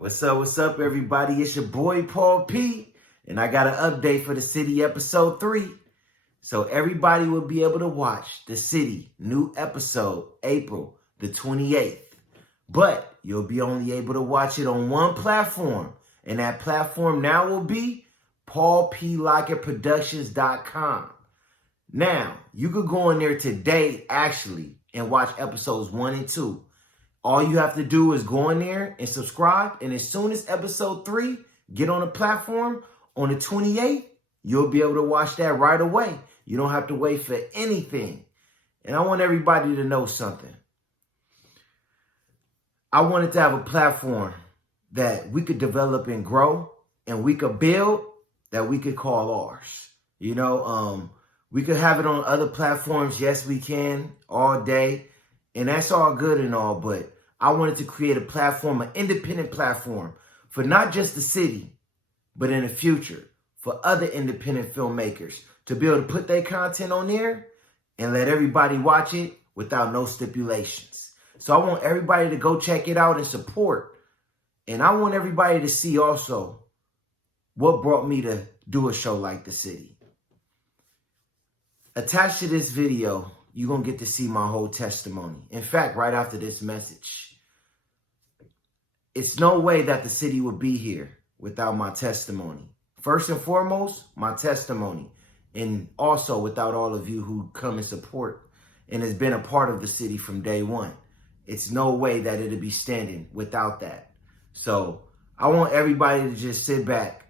What's up, everybody? It's your boy, Paul P, and I got an update for The City episode 3. So everybody will be able to watch The City new episode, April the 28th. But you'll be only able to watch it on one platform, and that platform now will be paulplockettproductions.com. Now, you could go in there today, actually, and watch episodes 1 and 2. All you have to do is go in there and subscribe. And as soon as episode 3 get on the platform on the 28th, you'll be able to watch that right away. You don't have to wait for anything. And I want everybody to know something. I wanted to have a platform that we could develop and grow and we could build that we could call ours. You know, we could have it on other platforms. Yes, we can all day. And that's all good and all, but I wanted to create a platform, an independent platform for not just the city, but in the future for other independent filmmakers to be able to put their content on there and let everybody watch it without no stipulations. So I want everybody to go check it out and support. And I want everybody to see also what brought me to do a show like The City. Attached to this video, you're going to get to see my whole testimony. In fact, right after this message, it's no way that The City would be here without my testimony. First and foremost, my testimony. And also without all of you who come and support and has been a part of The City from day one. It's no way that it'll be standing without that. So I want everybody to just sit back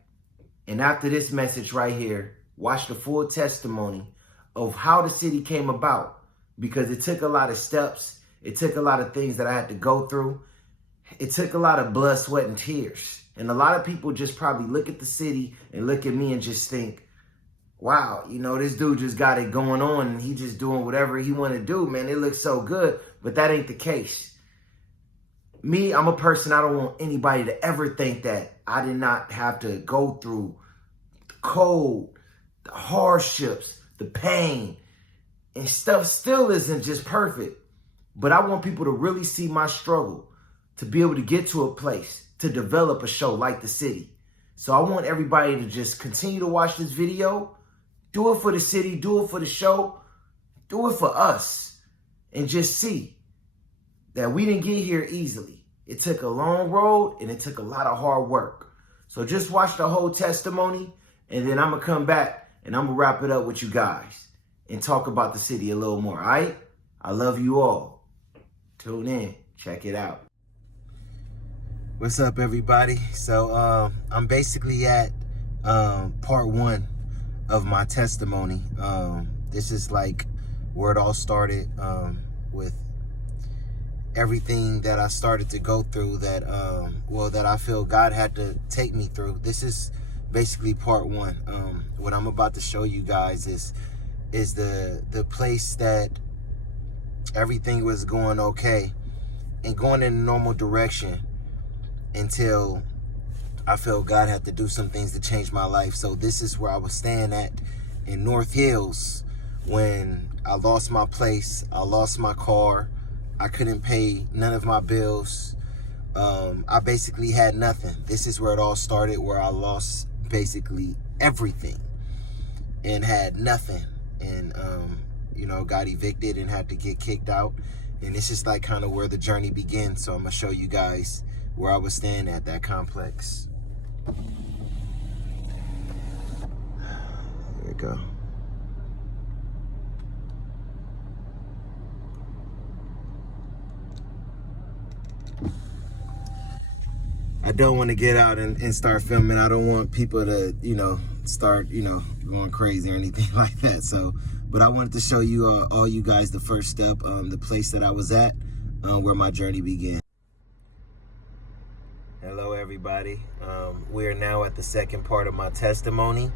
and after this message right here, watch the full testimony of how The City came about. Because it took a lot of steps. It took a lot of things that I had to go through. It took a lot of blood, sweat, and tears. And a lot of people just probably look at The City and look at me and just think, wow, you know, this dude just got it going on and he just doing whatever he want to do, man. It looks so good, but that ain't the case. Me, I'm a person, I don't want anybody to ever think that I did not have to go through the cold, the hardships, the pain, and stuff still isn't just perfect. But I want people to really see my struggle to be able to get to a place to develop a show like The City. So I want everybody to just continue to watch this video. Do it for The City. Do it for the show. Do it for us. And just see that we didn't get here easily. It took a long road and it took a lot of hard work. So just watch the whole testimony and then I'm going to come back and I'm going to wrap it up with you guys and talk about The City a little more, all right? I love you all. Tune in. Check it out. What's up, everybody? So I'm basically at part 1 of my testimony. This is like where it all started with everything that I started to go through that, that I feel God had to take me through. This is basically part 1. What I'm about to show you guys is the place that everything was going okay and going in a normal direction until I felt God had to do some things to change my life. So this is where I was staying at in North Hills when I lost my place. I lost my car. I couldn't pay none of my bills. I basically had nothing. This is where it all started, where I lost basically everything and had nothing. And, got evicted and had to get kicked out. And this is like kind of where the journey begins. So I'm going to show you guys where I was staying at that complex. There we go. I don't want to get out and start filming. I don't want people to, start, going crazy or anything like that. So, but I wanted to show you all you guys the first step, the place that I was at, where my journey began. Hello, everybody. We are now at the second part of my testimony.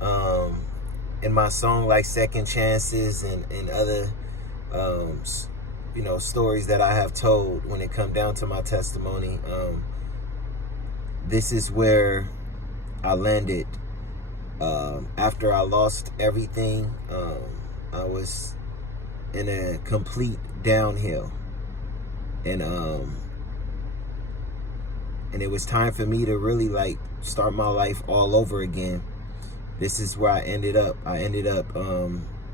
In my song, like Second Chances and other, stories that I have told when it come down to my testimony, this is where I landed. After I lost everything, I was in a complete downhill. And and it was time for me to really like start my life all over again. This is where I ended up. I ended up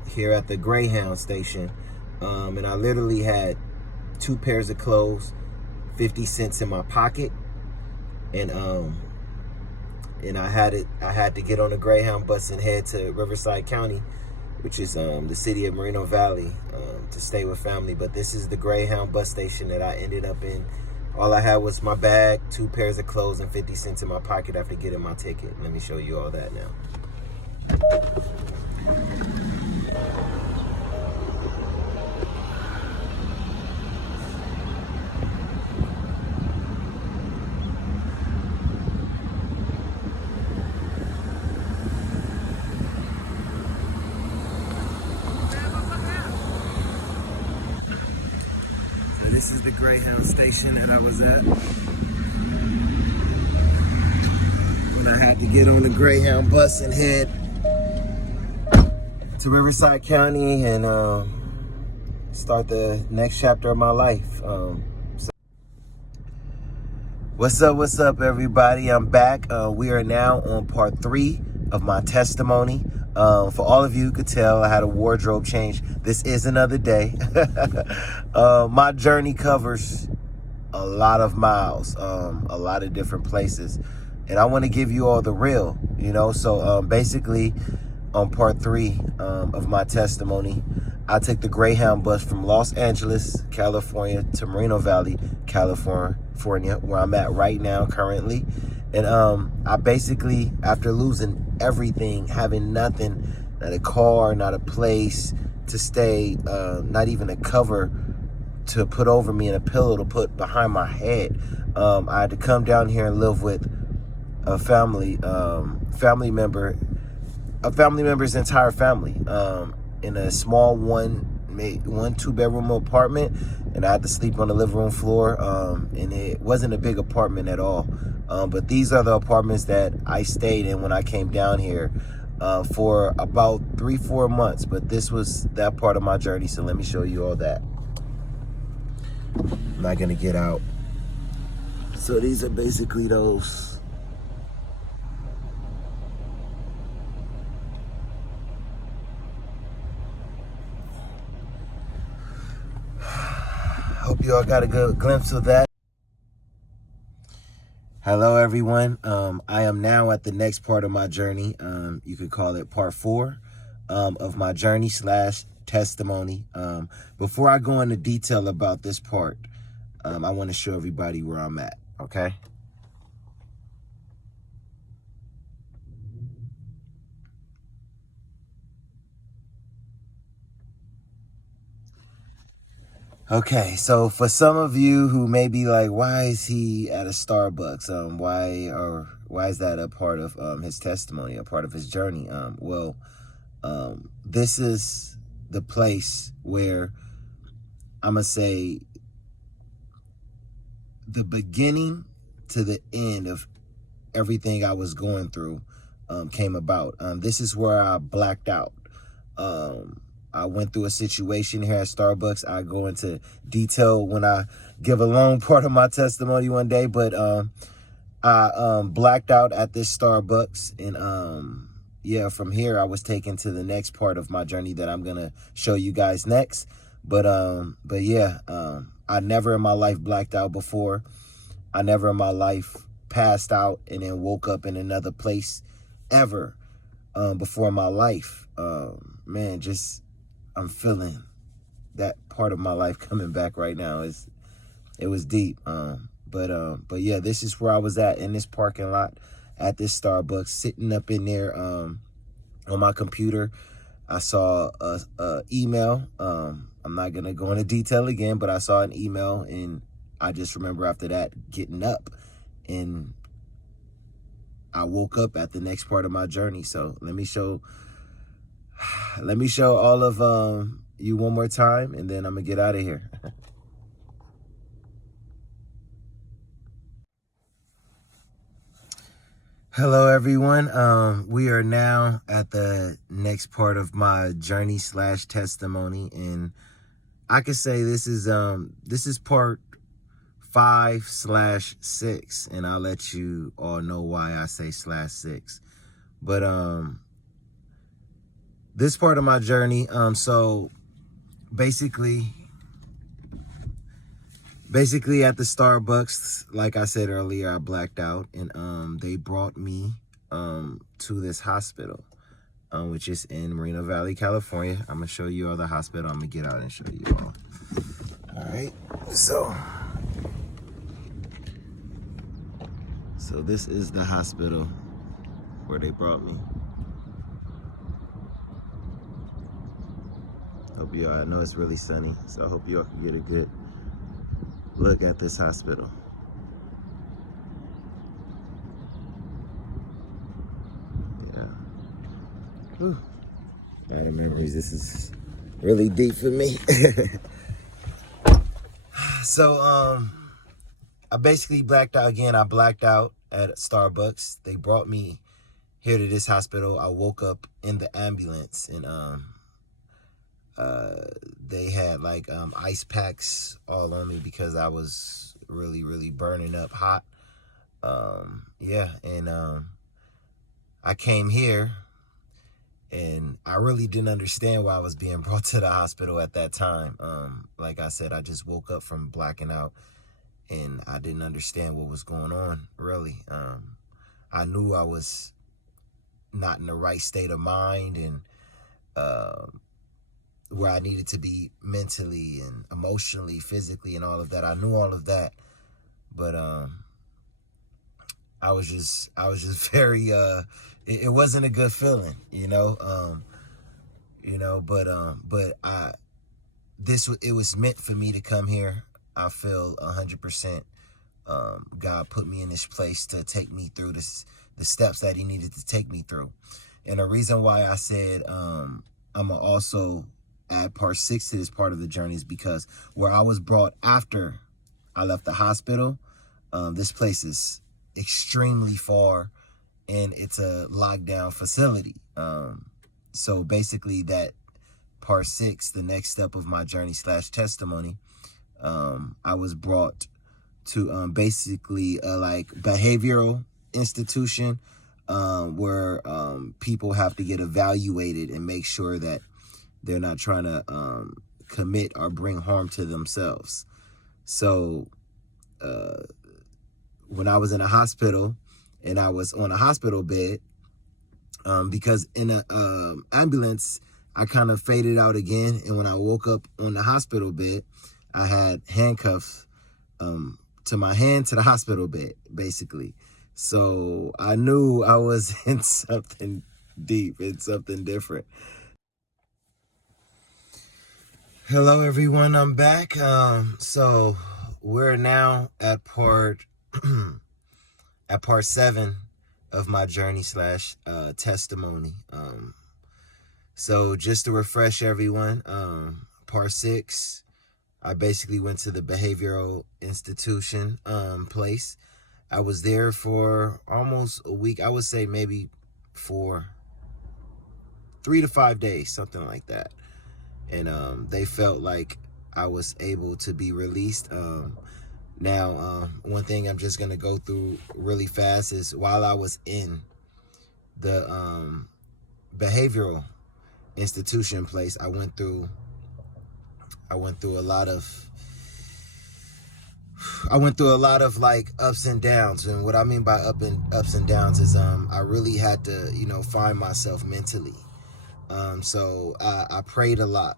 here at the Greyhound station, and I literally had 2 pairs of clothes, 50 cents in my pocket, and I had to get on the Greyhound bus and head to Riverside County, which is the city of Moreno Valley, to stay with family. But this is the Greyhound bus station that I ended up in. All I had was my bag, 2 pairs of clothes, and 50 cents in my pocket after getting my ticket. Let me show you all that now. So this is the Greyhound station that I was at when I had to get on the Greyhound bus and head to Riverside County and start the next chapter of my life. What's up, everybody? I'm back. We are now on part 3 of my testimony. For all of you who could tell, I had a wardrobe change. This is another day. My journey covers a lot of miles, a lot of different places. And I want to give you all the real, you know? So basically, on part 3 of my testimony, I took the Greyhound bus from Los Angeles, California to Moreno Valley, California, where I'm at right now currently. And I basically, after losing everything, having nothing, not a car, not a place to stay, not even a cover to put over me and a pillow to put behind my head, I had to come down here and live with a family member's entire family in a small 2-bedroom apartment, and I had to sleep on the living room floor, and it wasn't a big apartment at all, but these are the apartments that I stayed in when I came down here for about 3-4 months. But this was that part of my journey, so let me show you all that. I'm not gonna get out. So these are basically those. Hope you all got a good glimpse of that. Hello, everyone. I am now at the next part of my journey. You could call it part 4 of my journey / testimony. Before I go into detail about this part, I want to show everybody where I'm at, okay? Okay, so for some of you who may be like, why is he at a Starbucks? Why is that a part of his testimony, a part of his journey? This is the place where I'm gonna say the beginning to the end of everything I was going through came about. This is where I blacked out. I went through a situation here at Starbucks. I go into detail when I give a long part of my testimony one day, but I blacked out at this Starbucks, and yeah, from here I was taken to the next part of my journey that I'm gonna show you guys next. But yeah, I never in my life blacked out before. I never in my life passed out and then woke up in another place ever before in my life. Man, just I'm feeling that part of my life coming back right now. It was deep. But yeah, this is where I was at, in this parking lot at this Starbucks, sitting up in there on my computer. I saw a email. I'm not gonna go into detail again, but I saw an email, and I just remember after that getting up, and I woke up at the next part of my journey. So let me show all of you one more time, and then I'm gonna get out of here. Hello, everyone. We are now at the next part of my journey / testimony, and I could say this is part 5/6, and I'll let you all know why I say /6. But this part of my journey, so basically at the Starbucks, like I said earlier, I blacked out, and they brought me to this hospital, which is in Moreno Valley, California. I'm gonna show you all the hospital. I'm gonna get out and show you all. All right, so this is the hospital where they brought me. Hope you all, I know it's really sunny, so I hope you all can get a good look at this hospital. Yeah. Whew. A lot of memories. This is really deep for me. So, I basically blacked out again. I blacked out at Starbucks. They brought me here to this hospital. I woke up in the ambulance, and they had like ice packs all on me because I was really burning up hot. Yeah, and I came here, and I really didn't understand why I was being brought to the hospital at that time. Like I said, I just woke up from blacking out, and I didn't understand what was going on, really. I knew I was not in the right state of mind, and where I needed to be mentally and emotionally, physically, and all of that. I knew all of that, but I was just very it wasn't a good feeling, you know. But it was meant for me to come here. I feel 100%. God put me in this place to take me through the steps that He needed to take me through. And the reason why I said I'm gonna also add part 6 to this part of the journey is because where I was brought after I left the hospital, this place is extremely far, and it's a lockdown facility. So basically that part 6, the next step of my journey / testimony, I was brought to basically a like behavioral institution where people have to get evaluated and make sure that they're not trying to commit or bring harm to themselves. So when I was in a hospital and I was on a hospital bed, because in a ambulance, I kind of faded out again. And when I woke up on the hospital bed, I had handcuffs to my hand to the hospital bed, basically. So I knew I was in something deep, in something different. Hello, everyone. I'm back. So we're now at part 7 of my journey / testimony. So just to refresh everyone, part 6, I basically went to the behavioral institution place. I was there for almost a week. I would say maybe for 3 to 5 days, something like that. And they felt like I was able to be released. Now, one thing I'm just going to go through really fast is while I was in the behavioral institution place, I went through a lot of like ups and downs. And what I mean by ups and downs is I really had to, find myself mentally. So I prayed a lot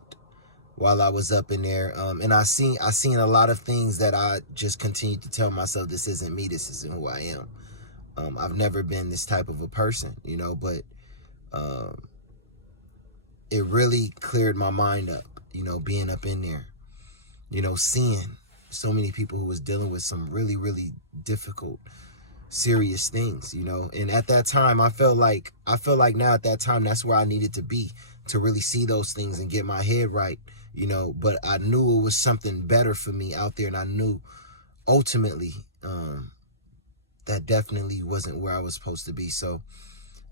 while I was up in there. And I seen a lot of things that I just continued to tell myself, this isn't me, this isn't who I am. I've never been this type of a person, but it really cleared my mind up, being up in there, seeing so many people who was dealing with some really, really difficult, serious things, and at that time, I felt like now at that time, that's where I needed to be, to really see those things and get my head right, but I knew it was something better for me out there. And I knew ultimately, that definitely wasn't where I was supposed to be. So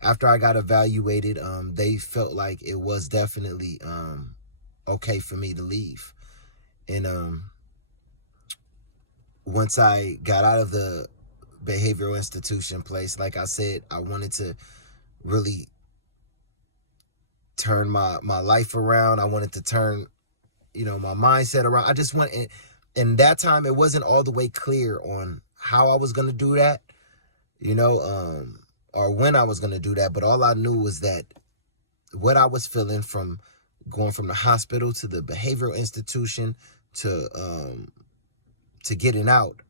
after I got evaluated, they felt like it was definitely, okay for me to leave. And, once I got out of the behavioral institution place, like I said, I wanted to really turn my life around. I wanted to turn, my mindset around. I just want, and that time it wasn't all the way clear on how I was going to do that, or when I was going to do that. But all I knew was that what I was feeling from going from the hospital to the behavioral institution to getting out,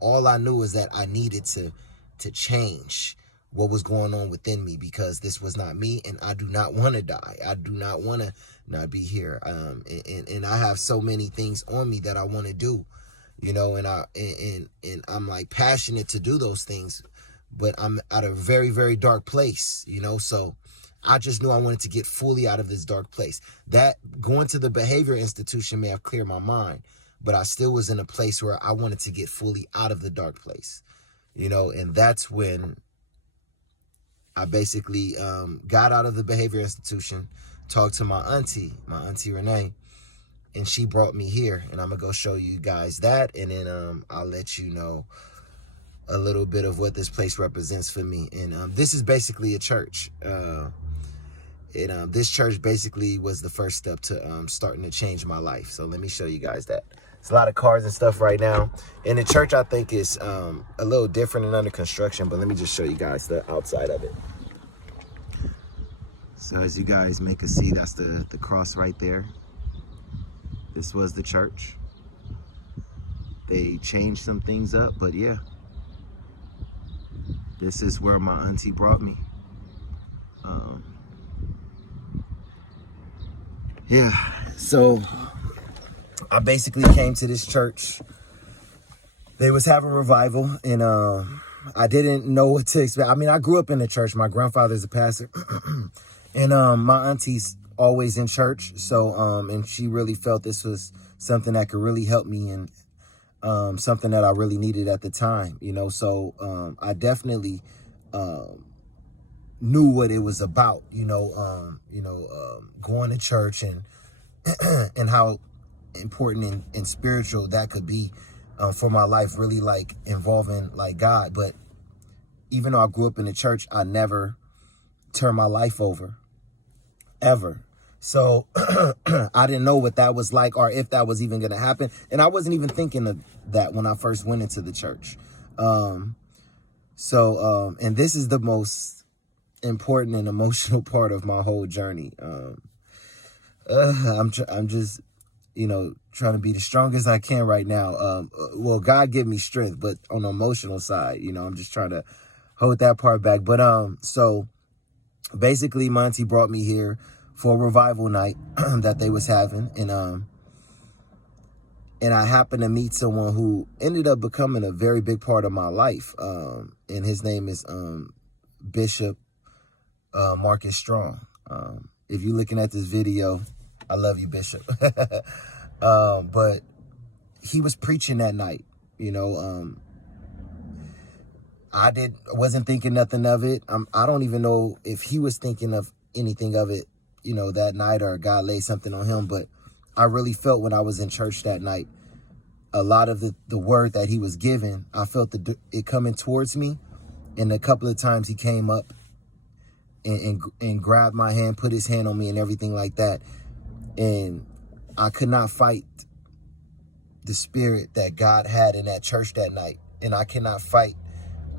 all I knew was that I needed to change what was going on within me, because this was not me, and I do not want to die. I do not want to not be here. And I have so many things on me that I want to do, and I'm like passionate to do those things, but I'm at a very, very dark place, so I just knew I wanted to get fully out of this dark place. That going to the behavior institution may have cleared my mind, but I still was in a place where I wanted to get fully out of the dark place, and that's when I basically got out of the behavior institution, talked to my auntie Renee, and she brought me here. And I'm going to go show you guys that, and then I'll let you know a little bit of what this place represents for me. And this is basically a church. This church basically was the first step to starting to change my life. So let me show you guys that. It's a lot of cars and stuff right now. And the church, I think, is a little different and under construction, but let me just show you guys the outside of it. So as you guys may can see, that's the cross right there. This was the church. They changed some things up, but yeah. This is where my auntie brought me. Yeah, so I basically came to this church. They was having revival, and I didn't know what to expect. I mean, I grew up in the church. My grandfather's a pastor, and my auntie's always in church. So, and she really felt this was something that could really help me, and something that I really needed at the time, So, I definitely knew what it was about, going to church and and how important and spiritual that could be for my life, really like involving like God. But even though I grew up in the church, I never turned my life over, ever. So I didn't know what that was like, or if that was even going to happen. And I wasn't even thinking of that when I first went into the church. And this is the most important and emotional part of my whole journey. I'm just, trying to be the strongest I can right now. Well, God give me strength, but on the emotional side, I'm just trying to hold that part back. But, so basically my auntie brought me here for a revival night that they was having. And I happened to meet someone who ended up becoming a very big part of my life. And his name is, Bishop, Marcus Strong. If you're looking at this video, I love you, Bishop. But he was preaching that night, I wasn't thinking nothing of it. I don't even know if he was thinking of anything of it, that night, or God laid something on him. But I really felt when I was in church that night, a lot of the word that he was giving, I felt it coming towards me. And a couple of times he came up and grabbed my hand, put his hand on me and everything like that. And I could not fight the spirit that God had in that church that night. And I cannot fight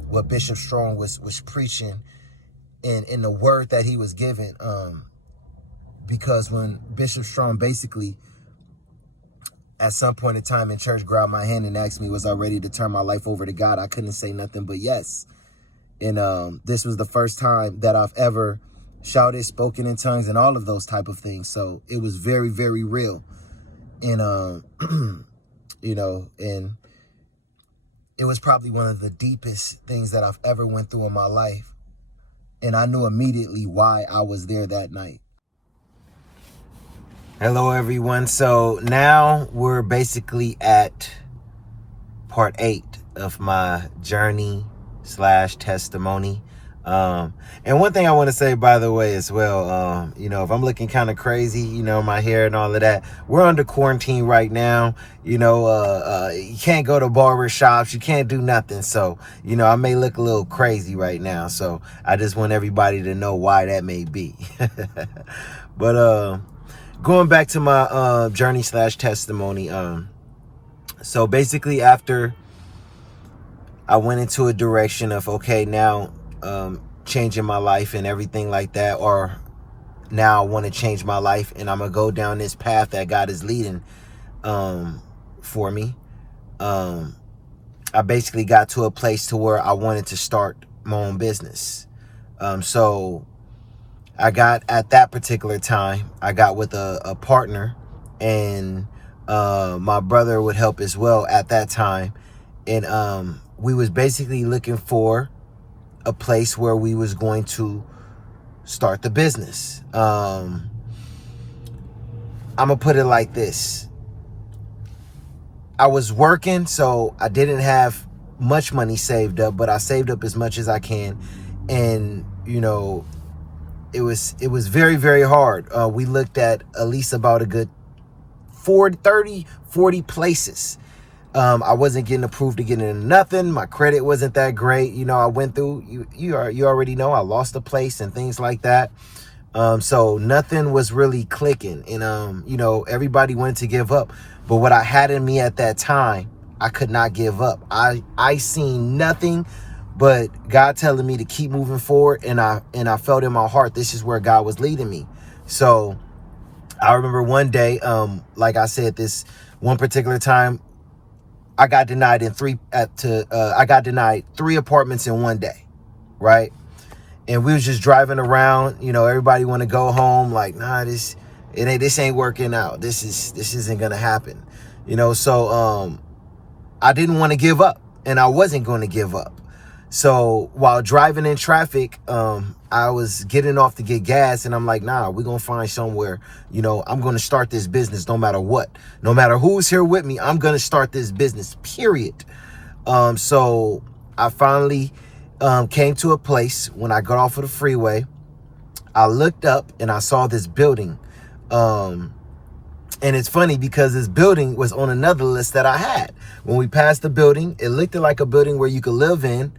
what Bishop Strong was preaching and in the word that he was giving. Because when Bishop Strong basically, at some point in time in church, grabbed my hand and asked me, was I ready to turn my life over to God? I couldn't say nothing but yes. And this was the first time that I've ever shouted, spoken in tongues, and all of those type of things. So it was very, very real. And, and it was probably one of the deepest things that I've ever went through in my life. And I knew immediately why I was there that night. Hello, everyone. So now we're basically at part 8 of my journey / testimony. And one thing I want to say, by the way, as well, you know, if I'm looking kind of crazy, you know, my hair and all of that, we're under quarantine right now. You know, you can't go to barber shops. You can't do nothing. So, you know, I may look a little crazy right now. So I just want everybody to know why that may be. But going back to my journey / testimony. So basically after I went into a direction of, okay, now changing my life and everything like that, or now I want to change my life and I'm gonna go down this path that God is leading for me. I basically got to a place to where I wanted to start my own business. So I got, at that particular time, I got with a partner, and my brother would help as well at that time. And we was basically looking for a place where we was going to start the business. I'm gonna put it like this. I was working, so I didn't have much money saved up, but I saved up as much as I can. And, you know, it was very, very hard. We looked at least about a good 40 places. I wasn't getting approved to get into nothing. My credit wasn't that great. You know, I went through, you already know, I lost a place and things like that. So nothing was really clicking. And, you know, everybody wanted to give up. But what I had in me at that time, I could not give up. I seen nothing but God telling me to keep moving forward. And I felt in my heart, this is where God was leading me. So I remember one day, like I said, this one particular time, I got denied I got denied 3 apartments in one day, right? And we was just driving around, you know, everybody want to go home, like, nah, this ain't working out. This isn't gonna happen. You know, so I didn't want to give up, and I wasn't going to give up. So while driving in traffic, I was getting off to get gas, and I'm like, nah, we're going to find somewhere, you know, I'm going to start this business no matter what. No matter who's here with me, I'm going to start this business, period. So I finally came to a place. When I got off of the freeway, I looked up and I saw this building. And it's funny because this building was on another list that I had. When we passed the building, it looked like a building where you could live in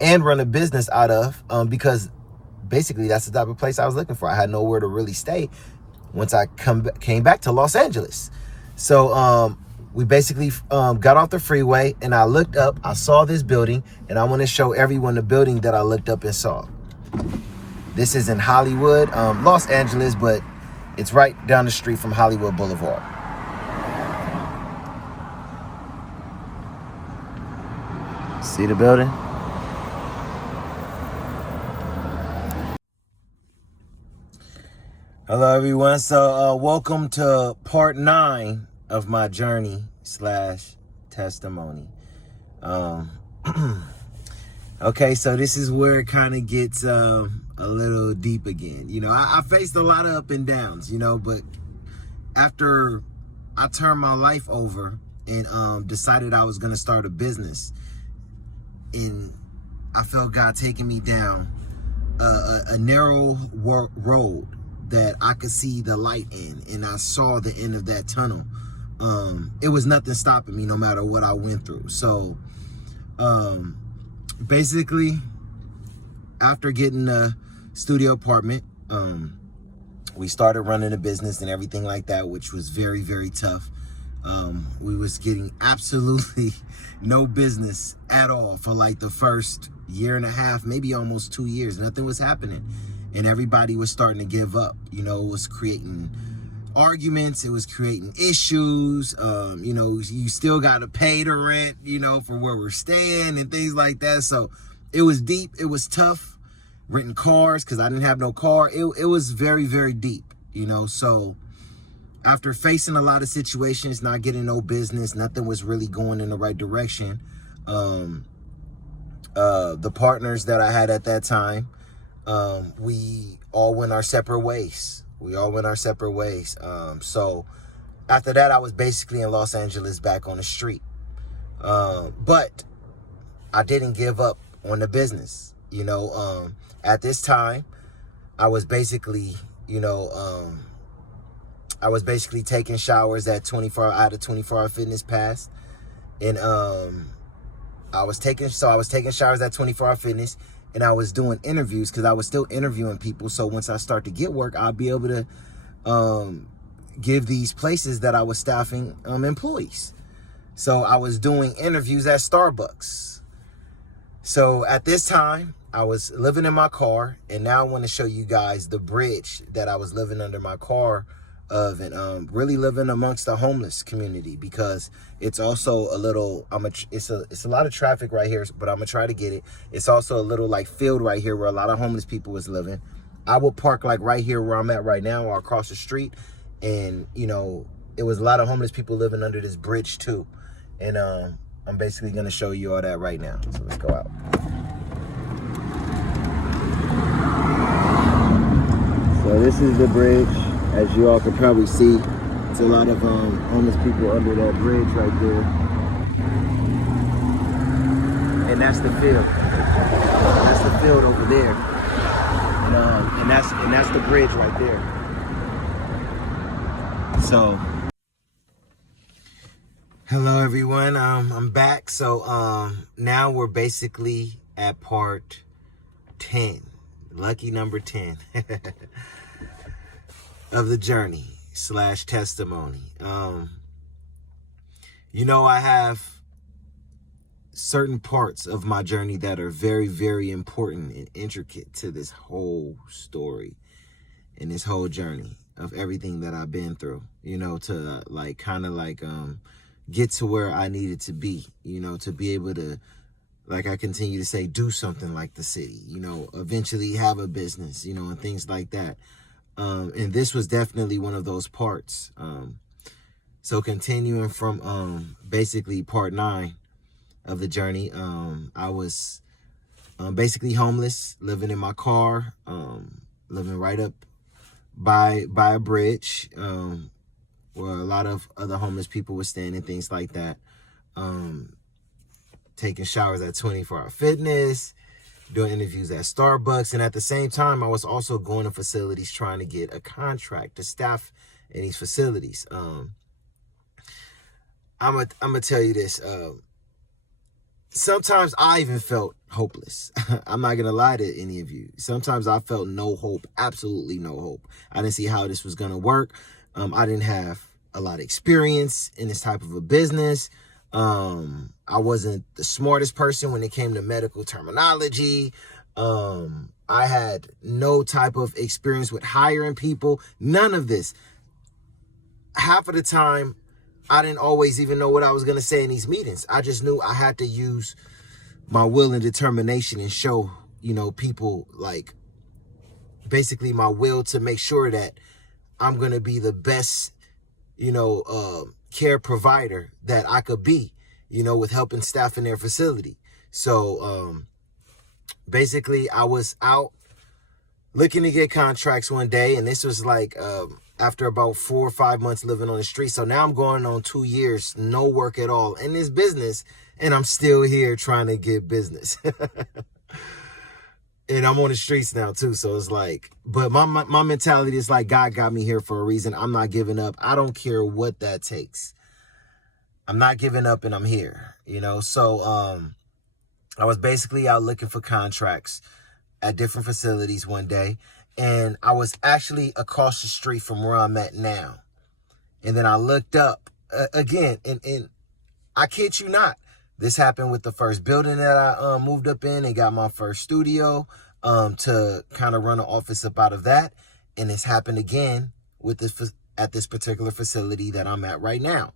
and run a business out of, because basically that's the type of place I was looking for. I had nowhere to really stay once I came back to Los Angeles. So we basically got off the freeway, and I looked up, I saw this building, and I want to show everyone the building that I looked up and saw. This is in Hollywood, Los Angeles, but it's right down the street from Hollywood Boulevard. See the building? Hello, everyone. So welcome to part 9 of my journey / testimony. Okay, so this is where it kind of gets a little deep again. You know, I faced a lot of up and downs, you know, but after I turned my life over and decided I was going to start a business, and I felt God taking me down a narrow road that I could see the light in, and I saw the end of that tunnel. It was nothing stopping me no matter what I went through. So basically, after getting a studio apartment, we started running a business and everything like that, which was very, very tough. We was getting absolutely no business at all for like the first year and a half, maybe almost 2 years. Nothing was happening, and everybody was starting to give up. You know, it was creating arguments, it was creating issues. You know, you still got to pay the rent, you know, for where we're staying and things like that. So it was deep, it was tough. Renting cars, because I didn't have no car. It was very, very deep, you know. So after facing a lot of situations, not getting no business, nothing was really going in the right direction. The partners that I had at that time, we all went our separate ways. So after that, I was basically in Los Angeles back on the street. But I didn't give up on the business. You know, at this time, I was basically, you know, I was basically taking showers at 24. I had a 24-hour fitness pass, and I was taking showers at 24-hour fitness, and I was doing interviews because I was still interviewing people. So once I start to get work, I'll be able to give these places that I was staffing employees. So I was doing interviews at Starbucks. So at this time, I was living in my car, and now I want to show you guys the bridge that I was living under my car of, and really living amongst the homeless community, because it's also a little, it's a lot of traffic right here, but I'm gonna try to get it. It's also a little like field right here where a lot of homeless people was living. I would park like right here where I'm at right now, or across the street, and you know, it was a lot of homeless people living under this bridge too. And I'm basically gonna show you all that right now. So let's go out. So this is the bridge. As you all can probably see, it's a lot of homeless people under that bridge right there. And that's the field. That's the field over there. And that's the bridge right there. So, hello everyone, I'm back. So now we're basically at part 10, lucky number 10 of the journey / testimony. You know, I have certain parts of my journey that are very, very important and intricate to this whole story and this whole journey of everything that I've been through, you know, to like kind of like get to where I needed to be, you know, to be able to, like I continue to say, do something like the city, you know, eventually have a business, you know, and things like that. And this was definitely one of those parts. So continuing from basically part 9 of the journey, I was basically homeless, living in my car, living right up by a bridge, where a lot of other homeless people were staying and things like that. Taking showers at 24-hour fitness, doing interviews at Starbucks, and at the same time, I was also going to facilities trying to get a contract to staff in these facilities. I'm gonna tell you this. Sometimes I even felt hopeless. I'm not gonna lie to any of you. Sometimes I felt no hope, absolutely no hope. I didn't see how this was gonna work. I didn't have a lot of experience in this type of a business. I wasn't the smartest person when it came to medical terminology. I had no type of experience with hiring people. None of this. Half of the time, I didn't always even know what I was going to say in these meetings. I just knew I had to use my will and determination and show, you know, people like basically my will to make sure that I'm going to be the best, you know, care provider that I could be, you know, with helping staff in their facility. So basically I was out looking to get contracts one day, and this was like after about 4 or 5 months living on the street. So now I'm going on 2 years, no work at all in this business, and I'm still here trying to get business. And I'm on the streets now too, so it's like, but my mentality is like, God got me here for a reason. I'm not giving up. I don't care what that takes. I'm not giving up, and I'm here, you know. So I was basically out looking for contracts at different facilities one day, and I was actually across the street from where I'm at now. And then I looked up again, and I kid you not, this happened with the first building that I moved up in and got my first studio to kind of run an office up out of that. And it's happened again with this at this particular facility that I'm at right now.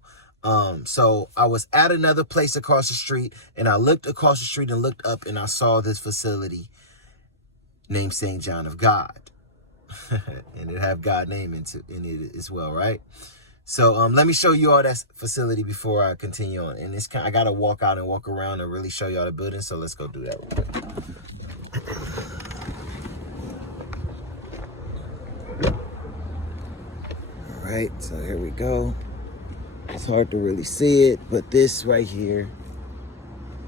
So I was at another place across the street, and I looked across the street and looked up, and I saw this facility named St. John of God. And it have God name in it as well, right? So let me show you all that facility before I continue on. And it's I gotta walk out and walk around and really show you all the building. So let's go do that real quick. All right, so here we go. It's hard to really see it, but this right here,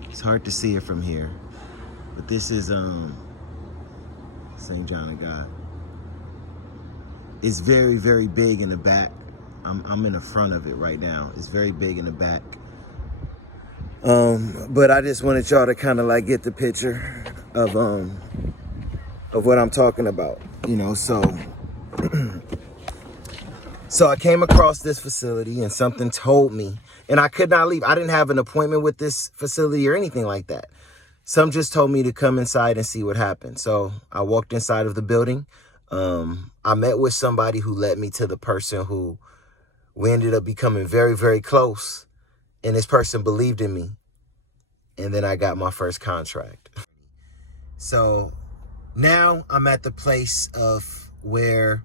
it's hard to see it from here. But this is St. John of God. It's very, very big in the back. I'm in the front of it right now. It's very big in the back. But I just wanted y'all to kind of like get the picture of what I'm talking about, you know. So I came across this facility and something told me, and I could not leave. I didn't have an appointment with this facility or anything like that. Some just told me to come inside and see what happened. So I walked inside of the building. I met with somebody who led me to the person who we ended up becoming very, very close. And this person believed in me. And then I got my first contract. So now I'm at the place of where,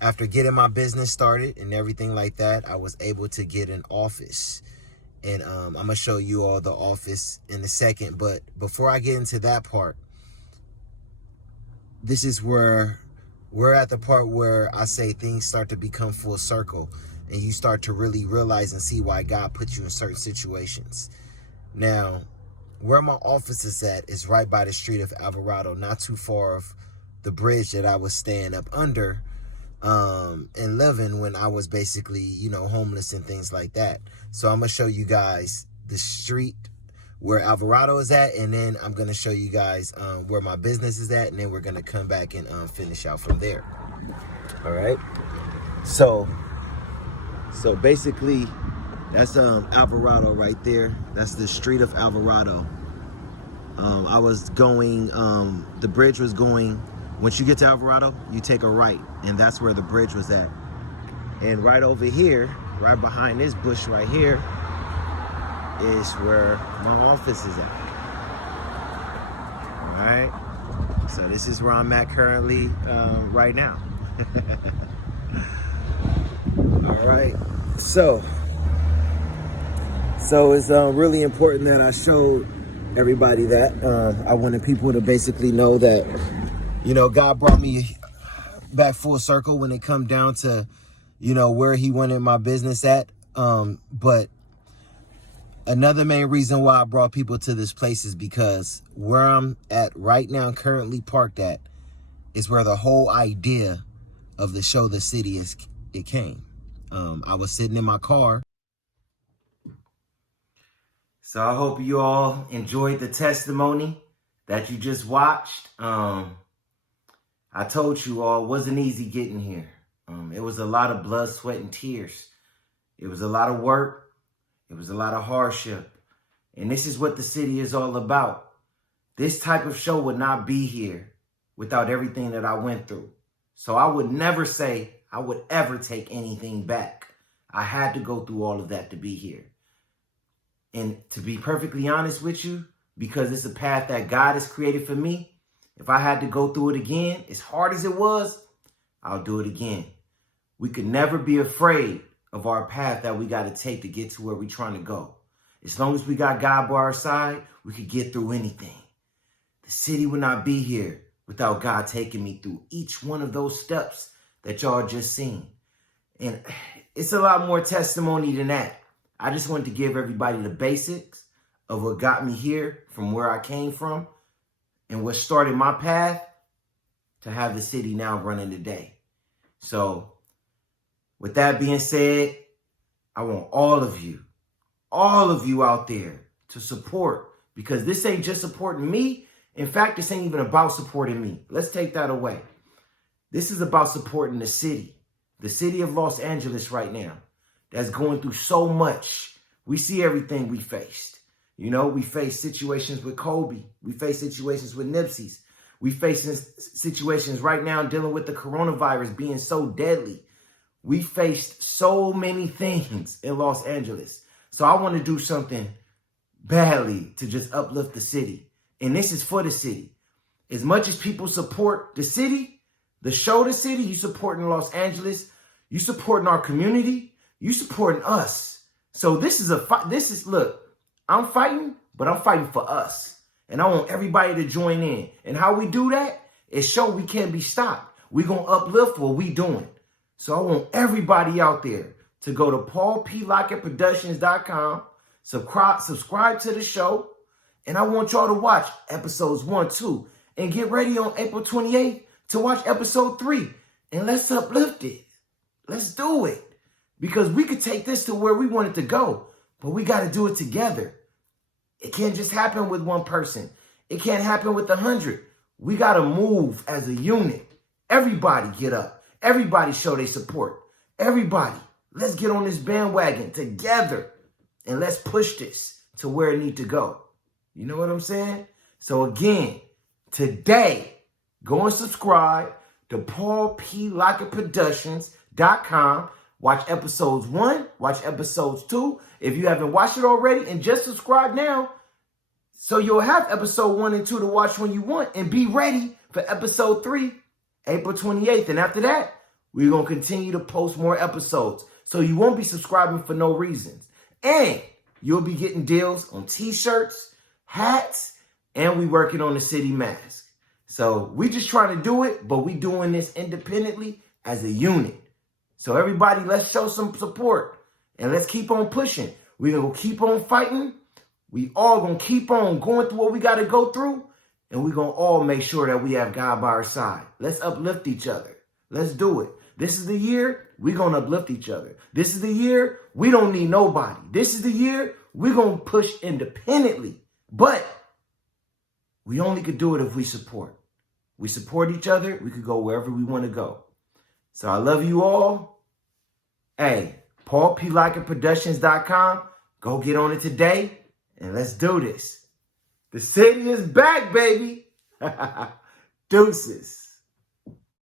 after getting my business started and everything like that, I was able to get an office. And I'm going to show you all the office in a second. But before I get into that part, this is where we're at the part where I say things start to become full circle. And you start to really realize and see why God put you in certain situations. Now, where my office is at is right by the street of Alvarado, not too far of the bridge that I was staying up under and living when I was basically, you know, homeless and things like that. So I'm going to show you guys the street where Alvarado is at, and then I'm going to show you guys where my business is at, and then we're going to come back and finish out from there. All right. So basically, that's Alvarado right there. That's the street of Alvarado. I was going, the bridge was going, once you get to Alvarado, you take a right, and that's where the bridge was at. And right over here, right behind this bush right here, is where my office is at. All right. So this is where I'm at currently right now. All right. So it's really important that I showed everybody that. I wanted people to basically know that, you know, God brought me back full circle when it come down to, you know, where he wanted my business at. But another main reason why I brought people to this place is because where I'm at right now, currently parked at, is where the whole idea of the show The City it came. I was sitting in my car. So I hope you all enjoyed the testimony that you just watched. I told you all, it wasn't easy getting here. It was a lot of blood, sweat, and tears. It was a lot of work. It was a lot of hardship. And this is what The City is all about. This type of show would not be here without everything that I went through. So I would never say I would ever take anything back. I had to go through all of that to be here. And to be perfectly honest with you, because it's a path that God has created for me, if I had to go through it again, as hard as it was, I'll do it again. We could never be afraid of our path that we got to take to get to where we're trying to go. As long as we got God by our side, we could get through anything. The city would not be here without God taking me through each one of those steps that y'all just seen. And it's a lot more testimony than that. I just wanted to give everybody the basics of what got me here from where I came from and what started my path to have the city now running today. So with that being said, I want all of you out there to support, because this ain't just supporting me. In fact, this ain't even about supporting me. Let's take that away. This is about supporting the city of Los Angeles right now, that's going through so much. We see everything we faced. You know, we face situations with Kobe. We face situations with Nipsey's. We face situations right now dealing with the coronavirus being so deadly. We faced so many things in Los Angeles. So I want to do something badly to just uplift the city. And this is for the city. As much as people support the city, the show The City, you supporting Los Angeles, you supporting our community, you supporting us. So this is a fight. Look, I'm fighting, but I'm fighting for us. And I want everybody to join in. And how we do that is show we can't be stopped. We're going to uplift what we doing. So I want everybody out there to go to paulplockettproductions.com, subscribe to the show, And I want y'all to watch episodes 1, 2, and get ready on April 28th to watch episode 3. And let's uplift it. Let's do it. Because we could take this to where we want it to go, but we got to do it together. It can't just happen with one person. It can't happen with 100. We got to move as a unit. Everybody get up. Everybody show their support. Everybody, let's get on this bandwagon together and let's push this to where it needs to go. You know what I'm saying? So again, today, go and subscribe to paulplockettproductions.com. Watch episodes 1, watch episodes 2. If you haven't watched it already, and just subscribe now, so you'll have episode 1 and 2 to watch when you want, and be ready for episode 3, April 28th. And after that, we're going to continue to post more episodes. So you won't be subscribing for no reasons. And you'll be getting deals on t-shirts, hats, and we working on the city mask. So we just trying to do it, but we doing this independently as a unit. So everybody, let's show some support and let's keep on pushing. We're going to keep on fighting. We all going to keep on going through what we got to go through. And we're going to all make sure that we have God by our side. Let's uplift each other. Let's do it. This is the year we're going to uplift each other. This is the year we don't need nobody. This is the year we're going to push independently. But we only could do it if we support. We support each other, we could go wherever we want to go. So I love you all. Hey, paulplockettproductions.com. Go get on it today and let's do this. The city is back, baby. Deuces.